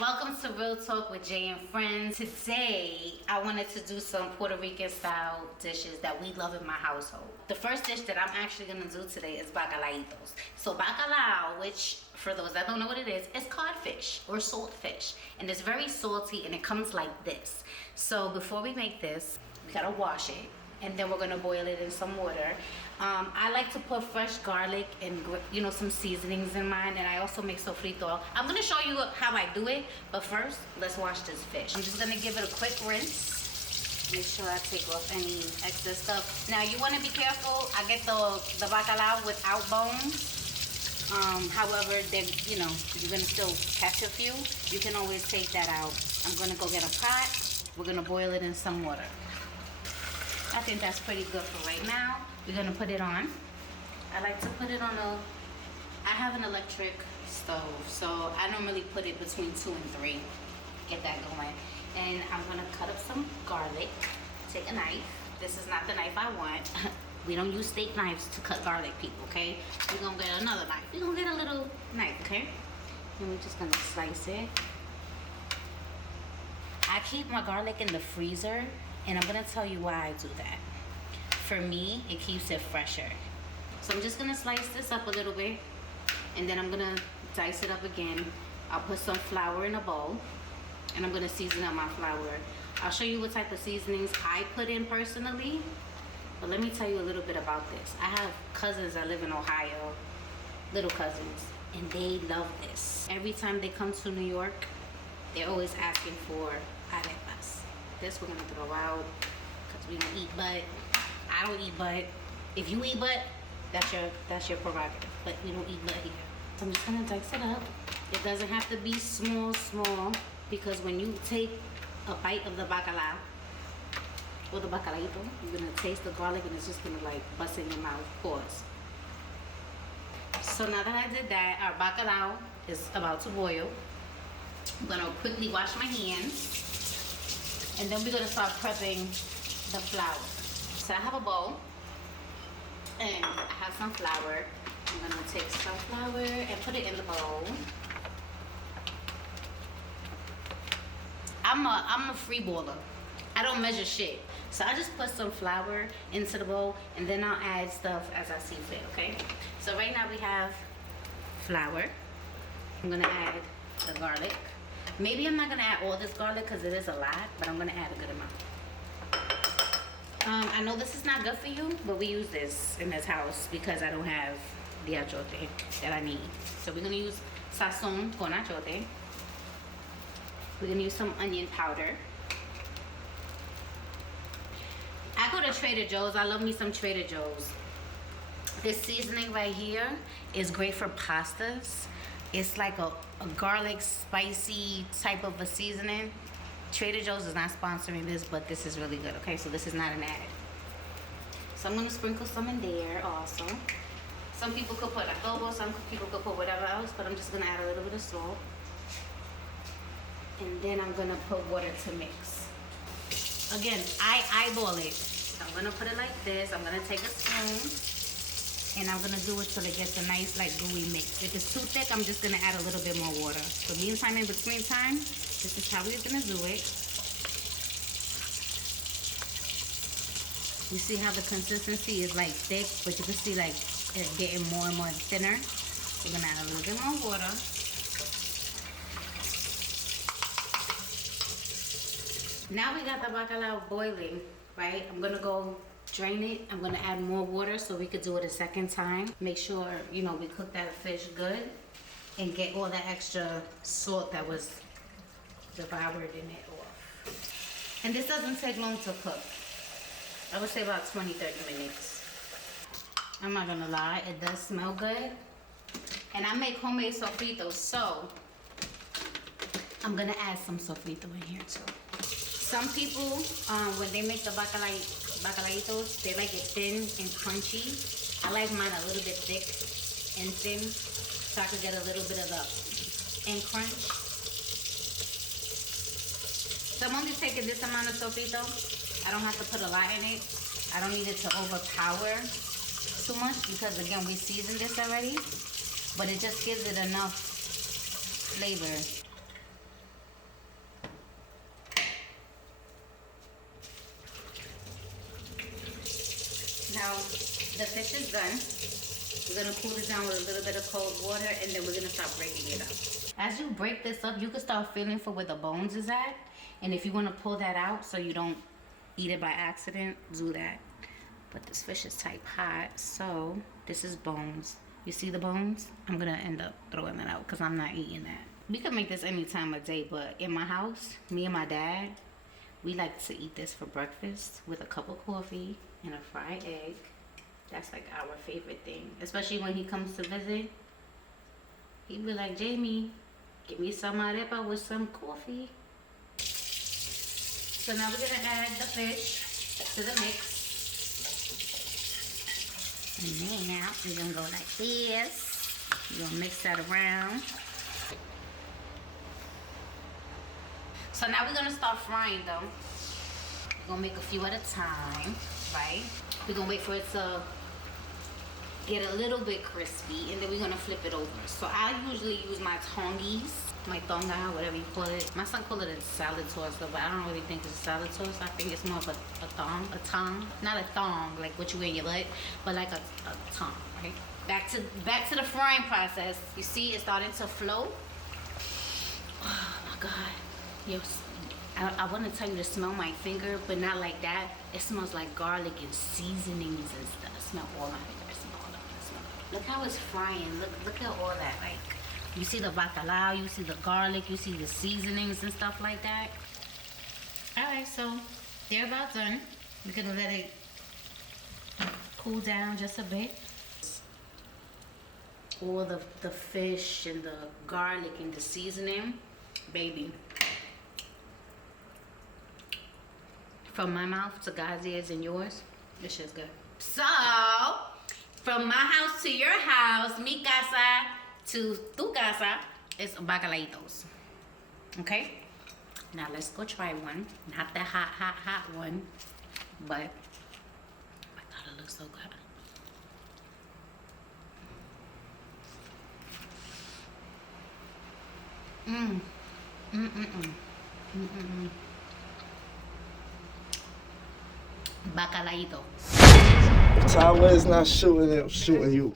Welcome to Real Talk with Jay and Friends. Today, I wanted to do some Puerto Rican style dishes that we love in my household. The first dish that I'm actually gonna do today is bacalaitos. So bacalao, which for those that don't know what it is codfish or saltfish. And it's very salty and it comes like this. So before we make this, we gotta wash it. And then we're gonna boil it in some water. I like to put fresh garlic and some seasonings in mine, and I also make sofrito. I'm gonna show you how I do it, but first let's wash this fish. I'm just gonna give it a quick rinse. Make sure I take off any excess stuff. Now you wanna be careful. I get the bacalao without bones. However, then you're gonna still catch a few. You can always take that out. I'm gonna go get a pot. We're gonna boil it in some water. I think that's pretty good for right now. We're gonna put it on. I like to put it on I have an electric stove, so I normally put it between 2 and 3. Get that going. And I'm gonna cut up some garlic. Take a knife. This is not the knife I want. We don't use steak knives to cut garlic, people, okay? We're gonna get another knife. We're gonna get a little knife, okay? And we're just gonna slice it. I keep my garlic in the freezer, and I'm gonna tell you why I do that. For me, it keeps it fresher. So I'm just gonna slice this up a little bit, and then I'm gonna dice it up again. I'll put some flour in a bowl, and I'm gonna season up my flour. I'll show you what type of seasonings I put in personally, but let me tell you a little bit about this. I have cousins that live in Ohio, little cousins, and they love this. Every time they come to New York, they're always asking for arepas. This we're gonna throw out because we don't eat butt. I don't eat butt. If you eat butt, that's your prerogative. But we don't eat butt here. So I'm just gonna dice it up. It doesn't have to be small, because when you take a bite of the bacalao or the bacalaito, you're gonna taste the garlic and it's just gonna like bust in your mouth. Pause. So now that I did that, our bacalao is about to boil. I'm gonna quickly wash my hands. And then we're gonna start prepping the flour. So I have a bowl, and I have some flour. I'm gonna take some flour and put it in the bowl. I'm a free boiler. I don't measure shit. So I just put some flour into the bowl, and then I'll add stuff as I see fit, okay? So right now we have flour. I'm gonna add the garlic. Maybe I'm not gonna add all this garlic because it is a lot, but I'm gonna add a good amount. I know this is not good for you, but we use this in this house because I don't have the achote that I need. So we're gonna use sazon con achote. We're gonna use some onion powder. I go to Trader Joe's. I love me some Trader Joe's. This seasoning right here is great for pastas. It's like a garlic spicy type of a seasoning. Trader Joe's is not sponsoring this, but this is really good, okay? So this is not an ad. So I'm gonna sprinkle some in there also. Some people could put adobo, some people could put whatever else, but I'm just gonna add a little bit of salt. And then I'm gonna put water to mix. Again, I eyeball it. I'm gonna put it like this. I'm gonna take a spoon, and I'm gonna do it till it gets a nice like gooey mix. If it's too thick, I'm just gonna add a little bit more water. So meantime, in between time, this is how we're gonna do it. You see how the consistency is like thick, but you can see like it's getting more and more thinner. We're gonna add a little bit more water. Now we got the bacalao boiling, right? I'm gonna go drain it. I'm gonna add more water so we could do it a second time. Make sure, we cook that fish good and get all the extra salt that was devoured in it off. And this doesn't take long to cook. I would say about 20-30 minutes. I'm not gonna lie, it does smell good. And I make homemade sofritos, so I'm gonna add some sofrito in here too. Some people, when they make the bacalaitos, they like it thin and crunchy. I like mine a little bit thick and thin, so I could get a little bit of the end crunch. So I'm only taking this amount of sofrito. I don't have to put a lot in it. I don't need it to overpower too much because again, we seasoned this already, but it just gives it enough flavor. Now, the fish is done. We're gonna cool it down with a little bit of cold water, and then we're gonna start breaking it up. As you break this up, you can start feeling for where the bones is at. And if you wanna pull that out so you don't eat it by accident, do that. But this fish is type hot, so this is bones. You see the bones? I'm gonna end up throwing that out because I'm not eating that. We can make this any time of day, but in my house, me and my dad, we like to eat this for breakfast with a cup of coffee and a fried egg. That's like our favorite thing, especially when he comes to visit. He'd be like, Jamie, give me some arepa with some coffee. So now we're gonna add the fish to the mix. And then now we're gonna go like this. We're gonna mix that around. So now we're gonna start frying them. We're gonna make a few at a time, right? We're gonna wait for it to get a little bit crispy, and then we're gonna flip it over. So I usually use my tongies, my tonga, whatever you call it. My son calls it a salad toss, but I don't really think it's a salad toss. I think it's more of a tongue. Not a thong, like what you wear in your butt, but like a tongue, right? Back to the frying process. You see it's starting to flow. Oh my God. Yo, I want to tell you to smell my finger, but not like that. It smells like garlic and seasonings and stuff. Smell all my fingers. Smell all of it. Smell. Look how it's frying. Look at all that. Like, you see the bacalao, you see the garlic, you see the seasonings and stuff like that. All right, so they're about done. We're gonna let it cool down just a bit. All the fish and the garlic and the seasoning, baby. From my mouth to God's ears and yours, this shit's good. So, from my house to your house, mi casa to tu casa, is Bacalaitos. Okay? Now let's go try one. Not the hot one, but I thought it looked so good. Bacalaito. Tyler is not shooting him, shooting you.